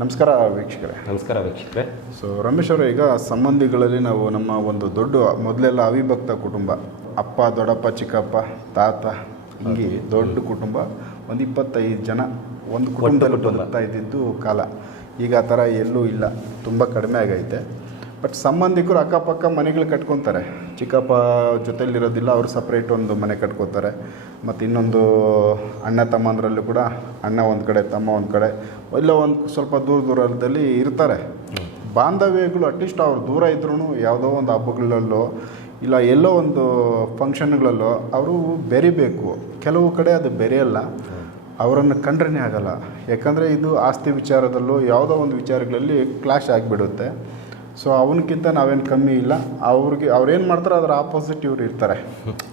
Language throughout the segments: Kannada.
ನಮಸ್ಕಾರ ವೀಕ್ಷಕರೇ. ನಮಸ್ಕಾರ ವೀಕ್ಷಕರೇ. ಸೊ ರಮೇಶ್ ಅವರು ಈಗ ಸಂಬಂಧಿಗಳಲ್ಲಿ ನಾವು ನಮ್ಮ ಒಂದು ದೊಡ್ಡ ಮೊದಲೆಲ್ಲ ಅವಿಭಕ್ತ ಕುಟುಂಬ. ಅಪ್ಪ ದೊಡ್ಡಪ್ಪ ಚಿಕ್ಕಪ್ಪ ತಾತ ಹಿಂಗೆ ದೊಡ್ಡ ಕುಟುಂಬ. ಒಂದು ಇಪ್ಪತ್ತೈದು ಜನ ಒಂದು ಕುಟುಂಬದಲ್ಲಿ ಕುಟುಂಬ. ಬದುಕ್ತಾ ಇದ್ದಿದ್ದು ಕಾಲ. ಈಗ ಆ ಥರ ಎಲ್ಲೂ ಇಲ್ಲ. ತುಂಬ ಕಡಿಮೆ ಆಗೈತೆ. ಬಟ್ ಸಂಬಂಧಿಕರು ಅಕ್ಕಪಕ್ಕ ಮನೆಗಳು ಕಟ್ಕೊತಾರೆ. ಚಿಕ್ಕಪ್ಪ ಜೊತೆಯಲ್ಲಿರೋದಿಲ್ಲ ಅವರು ಸಪ್ರೇಟ್ ಒಂದು ಮನೆ ಕಟ್ಕೋತಾರೆ. ಮತ್ತು ಇನ್ನೊಂದು ಅಣ್ಣ ತಮ್ಮಂದರಲ್ಲೂ ಕೂಡ ಅಣ್ಣ ಒಂದು ಕಡೆ ತಮ್ಮ ಒಂದು ಕಡೆ ಎಲ್ಲೋ ಒಂದು ಸ್ವಲ್ಪ ದೂರ ದೂರದಲ್ಲಿ ಇರ್ತಾರೆ. ಬಾಂಧವ್ಯಗಳು ಅಟ್ಲೀಸ್ಟ್ ಅವ್ರು ದೂರ ಇದ್ರೂ ಯಾವುದೋ ಒಂದು ಹಬ್ಬಗಳಲ್ಲೋ ಇಲ್ಲ ಎಲ್ಲೋ ಒಂದು ಫಂಕ್ಷನ್ಗಳಲ್ಲೋ ಅವರು ಬೆರಿಬೇಕು ಕೆಲವು ಕಡೆ ಅದು ಬೆರೆಯಲ್ಲ ಅವರನ್ನು ಕಂಡ್ರೇ ಆಗಲ್ಲ. ಯಾಕಂದರೆ ಇದು ಆಸ್ತಿ ವಿಚಾರದಲ್ಲೂ ಯಾವುದೋ ಒಂದು ವಿಚಾರಗಳಲ್ಲಿ ಕ್ಲಾಶ್ ಆಗಿಬಿಡುತ್ತೆ. ಸೊ ಅವನಕ್ಕಿಂತ ನಾವೇನು ಕಮ್ಮಿ ಇಲ್ಲ. ಅವ್ರಿಗೆ ಅವ್ರೇನು ಮಾಡ್ತಾರೆ ಅದರ ಆಪೋಸಿಟ್ ಇವ್ರು ಇರ್ತಾರೆ.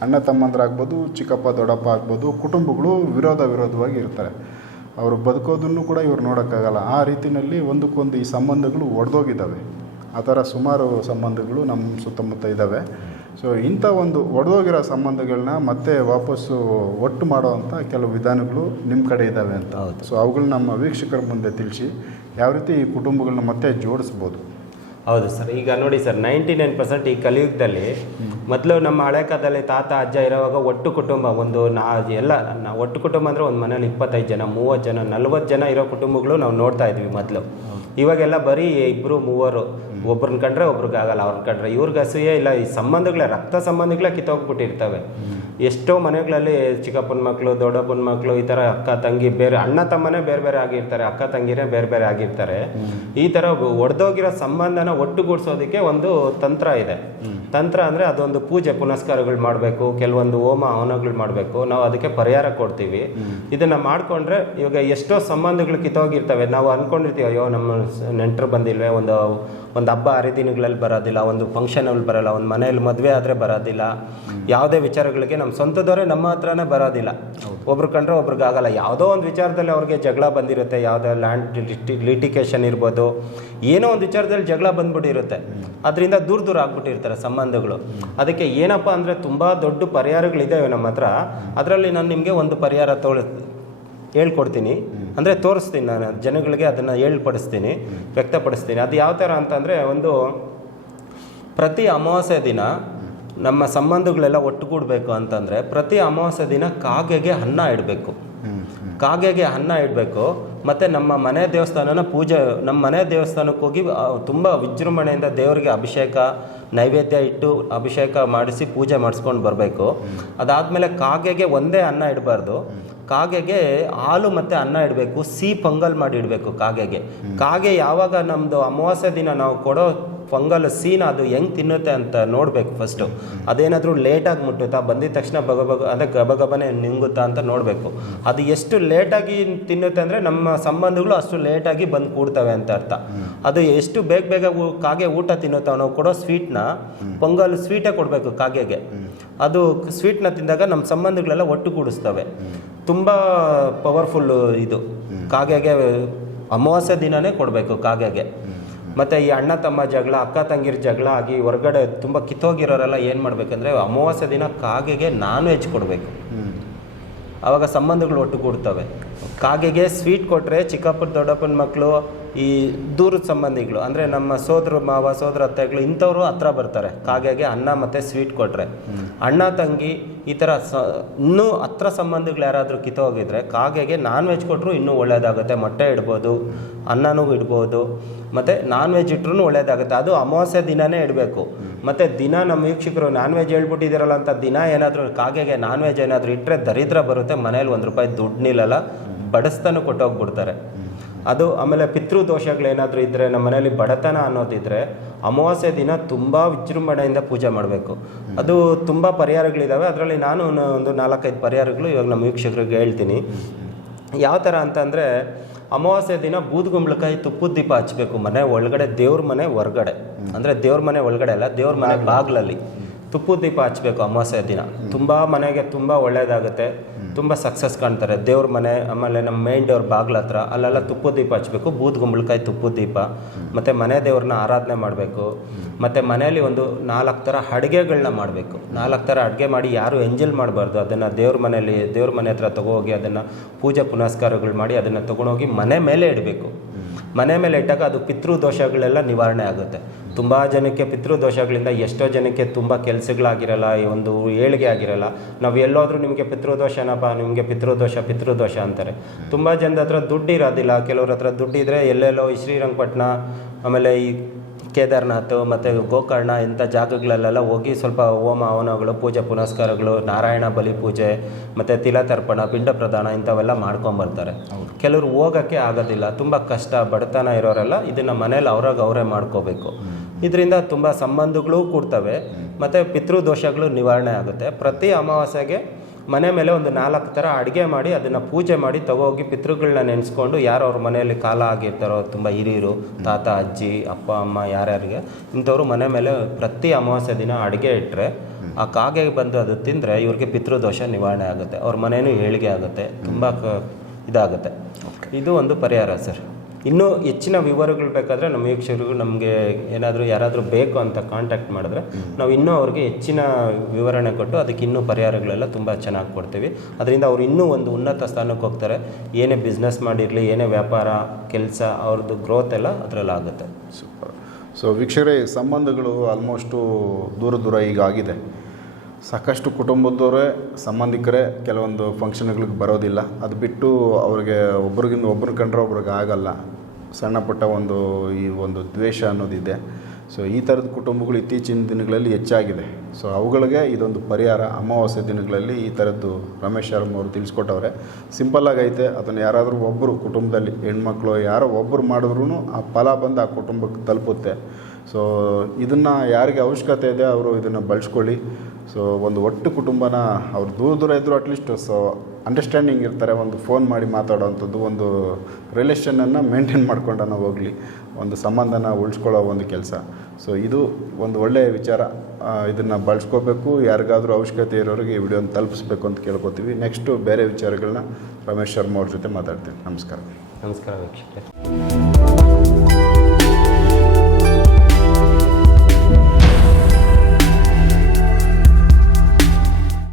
ಅಣ್ಣ ತಮ್ಮಂದ್ರಾಗ್ಬೋದು ಚಿಕ್ಕಪ್ಪ ದೊಡ್ಡಪ್ಪ ಆಗ್ಬೋದು ಕುಟುಂಬಗಳು ವಿರೋಧ ವಿರೋಧವಾಗಿ ಇರ್ತಾರೆ. ಅವರು ಬದುಕೋದನ್ನು ಕೂಡ ಇವ್ರು ನೋಡೋಕ್ಕಾಗಲ್ಲ. ಆ ರೀತಿಯಲ್ಲಿ ಒಂದಕ್ಕೊಂದು ಈ ಸಂಬಂಧಗಳು ಒಡೆದೋಗಿದ್ದಾವೆ. ಆ ಥರ ಸುಮಾರು ಸಂಬಂಧಗಳು ನಮ್ಮ ಸುತ್ತಮುತ್ತ ಇದ್ದಾವೆ. ಸೊ ಇಂಥ ಒಂದು ಒಡೆದೋಗಿರೋ ಸಂಬಂಧಗಳನ್ನ ಮತ್ತೆ ವಾಪಸ್ಸು ಒಟ್ಟು ಮಾಡೋವಂಥ ಕೆಲವು ವಿಧಾನಗಳು ನಿಮ್ಮ ಕಡೆ ಇದ್ದಾವೆ ಅಂತ. ಸೊ ಅವುಗಳನ್ನ ನಮ್ಮ ವೀಕ್ಷಕರ ಮುಂದೆ ತಿಳಿಸಿ ಯಾವ ರೀತಿ ಈ ಕುಟುಂಬಗಳನ್ನ ಮತ್ತೆ ಜೋಡಿಸ್ಬೋದು. ಹೌದು ಸರ್. ಈಗ ನೋಡಿ ಸರ್ ನೈಂಟಿ ನೈನ್ ಪರ್ಸೆಂಟ್ ಈ ಕಲಿಯುಗದಲ್ಲಿ ಮೊದಲು ನಮ್ಮ ಹಳೆ ಕಾಲದಲ್ಲಿ ತಾತ, ಅಜ್ಜ ಇರೋವಾಗ ಒಟ್ಟು ಕುಟುಂಬ ಒಂದು ನಾ, ಎಲ್ಲ ಒಟ್ಟು ಕುಟುಂಬ ಅಂದರೆ ಒಂದು ಮನೇಲಿ ಇಪ್ಪತ್ತೈದು ಜನ, ಮೂವತ್ತು ಜನ, ನಲ್ವತ್ತು ಜನ ಇರೋ ಕುಟುಂಬಗಳು ನಾವು ನೋಡ್ತಾ ಇದ್ವಿ ಮೊದಲು. ಇವಾಗೆಲ್ಲ ಬರೀ ಇಬ್ಬರು ಮೂವರು. ಒಬ್ರನ್ನ ಕಂಡ್ರೆ ಒಬ್ರಿಗೆ ಆಗಲ್ಲ, ಅವ್ರನ್ನ ಕಂಡ್ರೆ. ಇವ್ರಿಗೆ ಅಸೂಯೆ ಇಲ್ಲ. ಈ ಸಂಬಂಧಗಳೇ, ರಕ್ತ ಸಂಬಂಧಗಳೇ ಕಿತ್ತೋಗ್ಬಿಟ್ಟಿರ್ತವೆ. ಎಷ್ಟೋ ಮನೆಗಳಲ್ಲಿ ಚಿಕ್ಕಪ್ಪನ ಮಕ್ಕಳು ದೊಡ್ಡಪ್ಪನ ಮಕ್ಕಳು ಈ ಥರ ಅಕ್ಕ, ತಂಗಿ, ಬೇರೆ ಅಣ್ಣ ತಮ್ಮನೇ ಬೇರೆ ಬೇರೆ ಆಗಿರ್ತಾರೆ, ಅಕ್ಕ, ತಂಗಿನೇ ಬೇರೆ ಬೇರೆ ಆಗಿರ್ತಾರೆ. ಈ ಥರ ಒಡೆದೋಗಿರೋ ಸಂಬಂಧನ ಒಟ್ಟುಗೂಡಿಸೋದಕ್ಕೆ ಒಂದು ತಂತ್ರ ಇದೆ. ತಂತ್ರ ಅಂದರೆ ಅದೊಂದು ಪೂಜೆ ಪುನಸ್ಕಾರಗಳು ಮಾಡಬೇಕು ಕೆಲವೊಂದು ಹೋಮ ಹವನಗಳು ಮಾಡಬೇಕು ನಾವು ಅದಕ್ಕೆ ಪರಿಹಾರ ಕೊಡ್ತೀವಿ. ಇದನ್ನು ಮಾಡಿಕೊಂಡ್ರೆ ಇವಾಗ ಎಷ್ಟೋ ಸಂಬಂಧಗಳು ಕಿತ್ತೋಗಿರ್ತವೆ. ನಾವು ಅಂದ್ಕೊಂಡಿರ್ತೀವಿ ಅಯ್ಯೋ ನಮ್ಮ ನೆಂಟರು ಬಂದಿಲ್ವೇ ಒಂದು ಒಂದು ಹಬ್ಬ ಹರಿದಿನಗಳಲ್ಲಿ ಬರೋದಿಲ್ಲ ಒಂದು ಫಂಕ್ಷನಲ್ಲಿ ಬರೋಲ್ಲ ಒಂದು ಮನೆಯಲ್ಲಿ ಮದುವೆ ಆದರೆ ಬರೋದಿಲ್ಲ. ಯಾವುದೇ ವಿಚಾರಗಳಿಗೆ ನಮ್ಮ ಸ್ವಂತದವರೇ ನಮ್ಮ ಹತ್ರನೇ ಬರೋದಿಲ್ಲ. ಒಬ್ರು ಕಂಡ್ರೆ ಒಬ್ರಿಗೆ ಆಗಲ್ಲ. ಯಾವುದೋ ಒಂದು ವಿಚಾರದಲ್ಲಿ ಅವ್ರಿಗೆ ಜಗಳ ಬಂದಿರುತ್ತೆ ಯಾವುದೇ ಲ್ಯಾಂಡ್ ಲಿಟಿಕೇಶನ್ ಇರ್ಬೋದು ಏನೋ ಒಂದು ವಿಚಾರದಲ್ಲಿ ಜಗಳ ಬಂದ್ಬಿಟ್ಟಿರುತ್ತೆ. ಅದರಿಂದ ದೂರ ದೂರ ಆಗ್ಬಿಟ್ಟಿರ್ತಾರೆ ಸಂಬಂಧಗಳು. ಅದಕ್ಕೆ ಏನಪ್ಪ ಅಂದರೆ ತುಂಬ ದೊಡ್ಡ ಪರಿಹಾರಗಳಿದ್ದಾವೆ ನಮ್ಮ ಹತ್ರ. ಅದರಲ್ಲಿ ನಾನು ನಿಮಗೆ ಒಂದು ಪರಿಹಾರ ತೋಳ, ಹೇಳ್ಕೊಡ್ತೀನಿ. ಅಂದರೆ ತೋರಿಸ್ತೀನಿ ನಾನು, ಜನಗಳಿಗೆ ಅದನ್ನು ಹೇಳ್ಪಡಿಸ್ತೀನಿ, ವ್ಯಕ್ತಪಡಿಸ್ತೀನಿ. ಅದು ಯಾವ ಥರ ಅಂತಂದರೆ ಒಂದು ಪ್ರತಿ ಅಮಾವಾಸ್ಯೆ ದಿನ ನಮ್ಮ ಸಂಬಂಧಗಳೆಲ್ಲ ಒಟ್ಟುಗೂಡಬೇಕು ಅಂತಂದರೆ ಪ್ರತಿ ಅಮಾವಾಸ್ಯೆ ದಿನ ಕಾಗೆಗೆ ಅನ್ನ ಇಡಬೇಕು. ಕಾಗೆಗೆ ಅನ್ನ ಇಡಬೇಕು. ಮತ್ತು ನಮ್ಮ ಮನೆ ದೇವಸ್ಥಾನನ ಪೂಜೆ, ನಮ್ಮ ಮನೆ ದೇವಸ್ಥಾನಕ್ಕೆ ಹೋಗಿ ತುಂಬ ವಿಜೃಂಭಣೆಯಿಂದ ದೇವರಿಗೆ ಅಭಿಷೇಕ ನೈವೇದ್ಯ ಇಟ್ಟು ಅಭಿಷೇಕ ಮಾಡಿಸಿ ಪೂಜೆ ಮಾಡಿಸ್ಕೊಂಡು ಬರಬೇಕು. ಅದಾದಮೇಲೆ ಕಾಗೆಗೆ ಒಂದೇ ಅನ್ನ ಇಡಬಾರ್ದು. ಕಾಗೆಗೆ ಹಾಲು ಮತ್ತು ಅನ್ನ ಇಡಬೇಕು ಸಿಹಿ ಪೊಂಗಲ್ ಮಾಡಿ ಇಡಬೇಕು ಕಾಗೆಗೆ. ಕಾಗೆ ಯಾವಾಗ ನಮ್ಮದು ಅಮಾವಾಸ್ಯೆ ದಿನ ನಾವು ಕೊಡೋ ಪೊಂಗಲ್ ಸೀನ್ ಅದು ಹೆಂಗೆ ತಿನ್ನುತ್ತೆ ಅಂತ ನೋಡಬೇಕು ಫಸ್ಟು ಅದೇನಾದರೂ ಲೇಟಾಗಿ ಮುಟ್ಟುತ್ತಾ ಬಂದಿದ ತಕ್ಷಣ ಬಗ ಬಗ ಅದೇ ಗಬ ಗಬನೆ ನಿಂಗುತ್ತಾ ಅಂತ ನೋಡಬೇಕು. ಅದು ಎಷ್ಟು ಲೇಟಾಗಿ ತಿನ್ನುತ್ತೆ ಅಂದರೆ ನಮ್ಮ ಸಂಬಂಧಗಳು ಅಷ್ಟು ಲೇಟಾಗಿ ಬಂದು ಕೂಡ್ತವೆ ಅಂತ ಅರ್ಥ. ಅದು ಎಷ್ಟು ಬೇಗ ಬೇಗ ಕಾಗೆ ಊಟ ತಿನ್ನುತ್ತಾವೆ ನಾವು ಕೊಡೋ ಸ್ವೀಟ್ನ ಪೊಂಗಲ್ ಸ್ವೀಟೇ ಕೊಡಬೇಕು ಕಾಗೆಗೆ. ಅದು ಸ್ವೀಟ್ನ ತಿಂದಾಗ ನಮ್ಮ ಸಂಬಂಧಗಳೆಲ್ಲ ಒಟ್ಟು ಕೂಡಿಸ್ತವೆ. ತುಂಬ ಪವರ್ಫುಲ್ಲು ಇದು. ಕಾಗೆಗೆ ಅಮಾವಾಸ್ಯೆ ದಿನನೇ ಕೊಡಬೇಕು ಕಾಗೆಗೆ. ಮತ್ತು ಈ ಅಣ್ಣ ತಮ್ಮ ಜಗಳ ಅಕ್ಕ ತಂಗಿರ ಜಗಳ ಆಗಿ ಹೊರಗಡೆ ತುಂಬ ಕಿತ್ತೋಗಿರೋರೆಲ್ಲ ಏನು ಮಾಡಬೇಕಂದ್ರೆ ಅಮಾವಾಸ್ಯೆ ದಿನ ಕಾಗೆಗೆ ನಾನ್ ವೆಜ್ ಕೊಡಬೇಕು. ಆವಾಗ ಸಂಬಂಧಗಳು ಒಟ್ಟುಗೂಡ್ತವೆ. ಕಾಗೆಗೆ ಸ್ವೀಟ್ ಕೊಟ್ಟರೆ ಚಿಕ್ಕಪ್ಪನ ದೊಡ್ಡಪ್ಪನ ಮಕ್ಕಳು ಈ ದೂರದ ಸಂಬಂಧಿಗಳು, ಅಂದರೆ ನಮ್ಮ ಸೋದರ ಮಾವ, ಸೋದರ ಅತ್ತೆಗಳು, ಇಂಥವ್ರು ಹತ್ರ ಬರ್ತಾರೆ. ಕಾಗೆಗೆ ಅನ್ನ ಮತ್ತು ಸ್ವೀಟ್ ಕೊಟ್ಟರೆ ಅಣ್ಣ, ತಂಗಿ ಈ ಥರ ಸ, ಇನ್ನೂ ಹತ್ರ ಸಂಬಂಧಿಗಳು ಯಾರಾದರೂ ಕಿತ್ತೋಗಿದ್ರೆ ಕಾಗೆಗೆ ನಾನ್ ವೆಜ್ ಕೊಟ್ಟರು ಇನ್ನೂ ಒಳ್ಳೆಯದಾಗುತ್ತೆ ಮೊಟ್ಟೆ ಇಡ್ಬೋದು, ಅನ್ನನೂ ಇಡ್ಬೋದು, ಮತ್ತು ನಾನ್ ವೆಜ್ ಇಟ್ರೂ ಒಳ್ಳೆಯದಾಗುತ್ತೆ ಅದು ಅಮಾವಾಸ್ಯ ದಿನನೇ ಇಡಬೇಕು. ಮತ್ತು ದಿನ ನಮ್ಮ ವೀಕ್ಷಕರು ನಾನ್ ವೆಜ್ ಹೇಳ್ಬಿಟ್ಟಿದ್ದೀರಲ್ಲ ಅಂತ ದಿನ ಏನಾದರೂ ಕಾಗೆಗೆ ನಾನ್ ವೆಜ್ ಏನಾದರೂ ಇಟ್ಟರೆ ದರಿದ್ರ ಬರುತ್ತೆ. ಮನೇಲಿ ಒಂದು ರೂಪಾಯಿ ದುಡ್ಡು ನಿಲ್ಲಲ್ಲ. ಬಡಿಸ್ತಾನು ಕೊಟ್ಟೋಗ್ಬಿಡ್ತಾರೆ. ಅದು ಆಮೇಲೆ ಪಿತೃ ದೋಷಗಳೇನಾದರೂ ಇದ್ದರೆ ನಮ್ಮ ಮನೇಲಿ ಬಡತನ ಅನ್ನೋದಿದ್ದರೆ ಅಮಾವಾಸ್ಯೆ ದಿನ ತುಂಬ ವಿಜೃಂಭಣೆಯಿಂದ ಪೂಜೆ ಮಾಡಬೇಕು. ಅದು ತುಂಬ ಪರಿಹಾರಗಳಿದ್ದಾವೆ ಅದರಲ್ಲಿ ನಾನು ಒಂದು- ಒಂದು ನಾಲ್ಕೈದು ಪರಿಹಾರಗಳು ಇವಾಗ ನಮ್ಮ ವೀಕ್ಷಕರಿಗೆ ಹೇಳ್ತೀನಿ. ಯಾವ ಥರ ಅಂತಂದರೆ ಅಮಾವಾಸ್ಯೆ ದಿನ ಬೂದ್ಗುಂಬಳಕಾಯಿ ತುಪ್ಪದ ದೀಪ ಹಚ್ಚಬೇಕು ಮನೆ ಒಳಗಡೆ ದೇವ್ರ ಮನೆ ಹೊರಗಡೆ. ಅಂದರೆ ದೇವ್ರ ಮನೆ ಒಳಗಡೆ ಅಲ್ಲ ದೇವ್ರ ಮನೆ ಬಾಗ್ಲಲ್ಲಿ. ತುಪ್ಪದ ದೀಪ ಹಚ್ಚಬೇಕು ಅಮಾವಾಸ್ಯ ದಿನ. ತುಂಬ ಮನೆಗೆ ತುಂಬ ಒಳ್ಳೆಯದಾಗುತ್ತೆ ತುಂಬ ಸಕ್ಸಸ್ ಕಾಣ್ತಾರೆ. ದೇವ್ರ ಮನೆ ಆಮೇಲೆ ನಮ್ಮ ಮೇನ್ ದೇವ್ರ ಬಾಗ್ಲ ಹತ್ರ ಅಲ್ಲೆಲ್ಲ ತುಪ್ಪು ದೀಪ ಹಚ್ಚಬೇಕು ಬೂದ್ಗುಂಬಳಕಾಯಿ ತುಪ್ಪು ದೀಪ. ಮತ್ತು ಮನೆ ದೇವ್ರನ್ನ ಆರಾಧನೆ ಮಾಡಬೇಕು. ಮತ್ತು ಮನೆಯಲ್ಲಿ ಒಂದು ನಾಲ್ಕು ಥರ ಅಡುಗೆಗಳನ್ನ ಮಾಡಬೇಕು. ನಾಲ್ಕು ಥರ ಅಡುಗೆ ಮಾಡಿ ಯಾರು ಎಂಜಲ್ ಮಾಡಬಾರ್ದು. ಅದನ್ನು ದೇವ್ರ ಮನೆಯಲ್ಲಿ ದೇವ್ರ ಮನೆ ಹತ್ರ ತಗೋಗಿ ಅದನ್ನು ಪೂಜೆ ಪುನಸ್ಕಾರಗಳು ಮಾಡಿ ಅದನ್ನು ತೊಗೊಂಡೋಗಿ ಮನೆ ಮೇಲೆ ಇಡಬೇಕು. ಮನೆ ಮೇಲೆ ಇಟ್ಟಾಗ ಅದು ಪಿತೃ ದೋಷಗಳೆಲ್ಲ ನಿವಾರಣೆ ಆಗುತ್ತೆ. ತುಂಬ ಜನಕ್ಕೆ ಪಿತೃ ದೋಷಗಳಿಂದ ಎಷ್ಟೋ ಜನಕ್ಕೆ ತುಂಬ ಕೆಲಸಗಳಾಗಿರಲ್ಲ, ಈ ಒಂದು ಏಳಿಗೆ ಆಗಿರಲ್ಲ. ನಾವು ಎಲ್ಲೋದ್ರೂ ನಿಮಗೆ ಪಿತೃದೋಷನಪ್ಪ ನಿಮಗೆ ಪಿತೃದೋಷ ಪಿತೃದೋಷ ಅಂತಾರೆ. ತುಂಬ ಜನದ ಹತ್ರ ದುಡ್ಡು ಇರೋದಿಲ್ಲ. ಕೆಲವ್ರ ಹತ್ರ ದುಡ್ಡಿದ್ರೆ ಎಲ್ಲೆಲ್ಲೋ ಶ್ರೀರಂಗಪಟ್ಟಣ ಆಮೇಲೆ ಈ ಕೇದಾರ್ನಾಥ್ ಮತ್ತು ಗೋಕರ್ಣ ಇಂಥ ಜಾಗಗಳಲ್ಲೆಲ್ಲ ಹೋಗಿ ಸ್ವಲ್ಪ ಹೋಮ ಹವನಗಳು ಪೂಜೆ ಪುನಸ್ಕಾರಗಳು ನಾರಾಯಣ ಬಲಿ ಪೂಜೆ ಮತ್ತು ತಿಲತರ್ಪಣ ಪಿಂಡ ಪ್ರದಾನ ಇಂಥವೆಲ್ಲ ಮಾಡ್ಕೊಂಬರ್ತಾರೆ ಕೆಲವರು ಹೋಗೋಕ್ಕೆ ಆಗೋದಿಲ್ಲ. ತುಂಬ ಕಷ್ಟ ಬಡತನ ಇರೋರೆಲ್ಲ ಇದನ್ನು ಮನೇಲಿ ಅವ್ರಾಗ ಅವರೇ ಮಾಡ್ಕೋಬೇಕು. ಇದರಿಂದ ತುಂಬ ಸಂಬಂಧಗಳು ಕೂಡ್ತವೆ. ಮತ್ತು ಪಿತೃದೋಷಗಳು ನಿವಾರಣೆ ಆಗುತ್ತೆ. ಪ್ರತಿ ಅಮಾವಾಸ್ಯೆಗೆ ಮನೆ ಮೇಲೆ ಒಂದು ನಾಲ್ಕು ಥರ ಅಡುಗೆ ಮಾಡಿ ಅದನ್ನು ಪೂಜೆ ಮಾಡಿ ತಗೋಗಿ ಪಿತೃಗಳನ್ನ ನೆನೆಸ್ಕೊಂಡು ಯಾರು ಅವ್ರ ಮನೆಯಲ್ಲಿ ಕಾಲ ಆಗಿರ್ತಾರೋ ತುಂಬ ಹಿರಿಯರು ತಾತ ಅಜ್ಜಿ ಅಪ್ಪ ಅಮ್ಮ ಯಾರ್ಯಾರಿಗೆ ಇಂಥವ್ರು ಮನೆ ಮೇಲೆ ಪ್ರತಿ ಅಮಾವಾಸ್ಯೆ ದಿನ ಅಡುಗೆ ಇಟ್ಟರೆ ಆ ಕಾಗೆ ಬಂದು ಅದು ತಿಂದರೆ ಇವ್ರಿಗೆ ಪಿತೃದೋಷ ನಿವಾರಣೆ ಆಗುತ್ತೆ. ಅವ್ರ ಮನೇನೂ ಏಳಿಗೆ ಆಗುತ್ತೆ. ತುಂಬ ಕ ಇದಾಗುತ್ತೆ. ಇದು ಒಂದು ಪರಿಹಾರ ಸರ್. ಇನ್ನೂ ಹೆಚ್ಚಿನ ವಿವರಗಳು ಬೇಕಾದರೆ ನಮ್ಮ ವೀಕ್ಷಕರು ನಮಗೆ ಏನಾದರೂ ಯಾರಾದರೂ ಬೇಕು ಅಂತ ಕಾಂಟ್ಯಾಕ್ಟ್ ಮಾಡಿದ್ರೆ ನಾವು ಇನ್ನೂ ಅವ್ರಿಗೆ ಹೆಚ್ಚಿನ ವಿವರಣೆ ಕೊಟ್ಟು ಅದಕ್ಕೆ ಇನ್ನೂ ಪರಿಹಾರಗಳೆಲ್ಲ ತುಂಬ ಚೆನ್ನಾಗಿ ಕೊಡ್ತೀವಿ. ಅದರಿಂದ ಅವ್ರು ಇನ್ನೂ ಒಂದು ಉನ್ನತ ಸ್ಥಾನಕ್ಕೆ ಹೋಗ್ತಾರೆ. ಏನೇ ಬಿಸ್ನೆಸ್ ಮಾಡಿರಲಿ ಏನೇ ವ್ಯಾಪಾರ ಕೆಲಸ ಅವ್ರದ್ದು ಗ್ರೋತ್ ಎಲ್ಲ ಅದರಲ್ಲಿ ಆಗುತ್ತೆ. ಸೂಪರ್. ಸೊ ವೀಕ್ಷಕರೇ ಸಂಬಂಧಗಳು ಆಲ್ಮೋಸ್ಟು ದೂರ ದೂರ ಈಗ ಆಗಿದೆ. ಸಾಕಷ್ಟು ಕುಟುಂಬದವರೇ, ಸಂಬಂಧಿಕರೇ ಕೆಲವೊಂದು ಫಂಕ್ಷನ್ಗಳಿಗೆ ಬರೋದಿಲ್ಲ. ಅದು ಬಿಟ್ಟು ಅವ್ರಿಗೆ ಒಬ್ರಿಗಿಂದ ಒಬ್ರನ್ನ ಕಂಡ್ರೆ ಒಬ್ರಿಗೆ ಆಗಲ್ಲ. ಸಣ್ಣ ಪುಟ್ಟ ಒಂದು ಈ ಒಂದು ದ್ವೇಷ ಅನ್ನೋದಿದೆ. ಸೊ ಈ ಥರದ ಕುಟುಂಬಗಳು ಇತ್ತೀಚಿನ ದಿನಗಳಲ್ಲಿ ಹೆಚ್ಚಾಗಿದೆ. ಸೊ ಅವುಗಳಿಗೆ ಇದೊಂದು ಪರಿಹಾರ. ಅಮಾವಾಸ್ಯೆ ದಿನಗಳಲ್ಲಿ ಈ ಥರದ್ದು ರಮೇಶ್ ಶರ್ಮ ಅವರು ತಿಳಿಸ್ಕೊಟ್ಟವ್ರೆ. ಸಿಂಪಲ್ಲಾಗೈತೆ ಅದನ್ನು ಯಾರಾದರೂ ಒಬ್ಬರು ಕುಟುಂಬದಲ್ಲಿ ಹೆಣ್ಮಕ್ಳು, ಯಾರೋ ಒಬ್ಬರು ಮಾಡಿದ್ರೂ ಆ ಫಲ ಬಂದು ಆ ಕುಟುಂಬಕ್ಕೆ ತಲುಪುತ್ತೆ. ಸೊ ಇದನ್ನು ಯಾರಿಗೆ ಅವಶ್ಯಕತೆ ಇದೆ ಅವರು ಇದನ್ನು ಬಳಸ್ಕೊಳ್ಳಿ. ಸೊ ಒಂದು ಒಟ್ಟು ಕುಟುಂಬನ ಅವ್ರು ದೂರ ದೂರ ಇದ್ದರೂ ಅಟ್ಲೀಸ್ಟ್ ಸೊ ಅಂಡರ್ಸ್ಟ್ಯಾಂಡಿಂಗ್ ಇರ್ತಾರೆ, ಒಂದು ಫೋನ್ ಮಾಡಿ ಮಾತಾಡೋವಂಥದ್ದು ಒಂದು ರಿಲೇಷನನ್ನು ಮೇಂಟೈನ್ ಮಾಡ್ಕೊಂಡನ ಹೋಗಲಿ. ಒಂದು ಸಂಬಂಧನ ಉಳಿಸ್ಕೊಳ್ಳೋ ಒಂದು ಕೆಲಸ. ಸೊ ಇದು ಒಂದು ಒಳ್ಳೆಯ ವಿಚಾರ. ಇದನ್ನು ಬಳಸ್ಕೋಬೇಕು. ಯಾರಿಗಾದರೂ ಅವಶ್ಯಕತೆ ಇರೋರಿಗೆ ಈ ವಿಡಿಯೋನ ತಲುಪಿಸ್ಬೇಕು ಅಂತ ಕೇಳ್ಕೊತೀವಿ. ನೆಕ್ಸ್ಟು ಬೇರೆ ವಿಚಾರಗಳನ್ನ ರಮೇಶ್ ಶರ್ಮಾ ಅವ್ರ ಜೊತೆ ಮಾತಾಡ್ತೀನಿ. ನಮಸ್ಕಾರ. ನಮಸ್ಕಾರ ವೀಕ್ಷಕರೇ.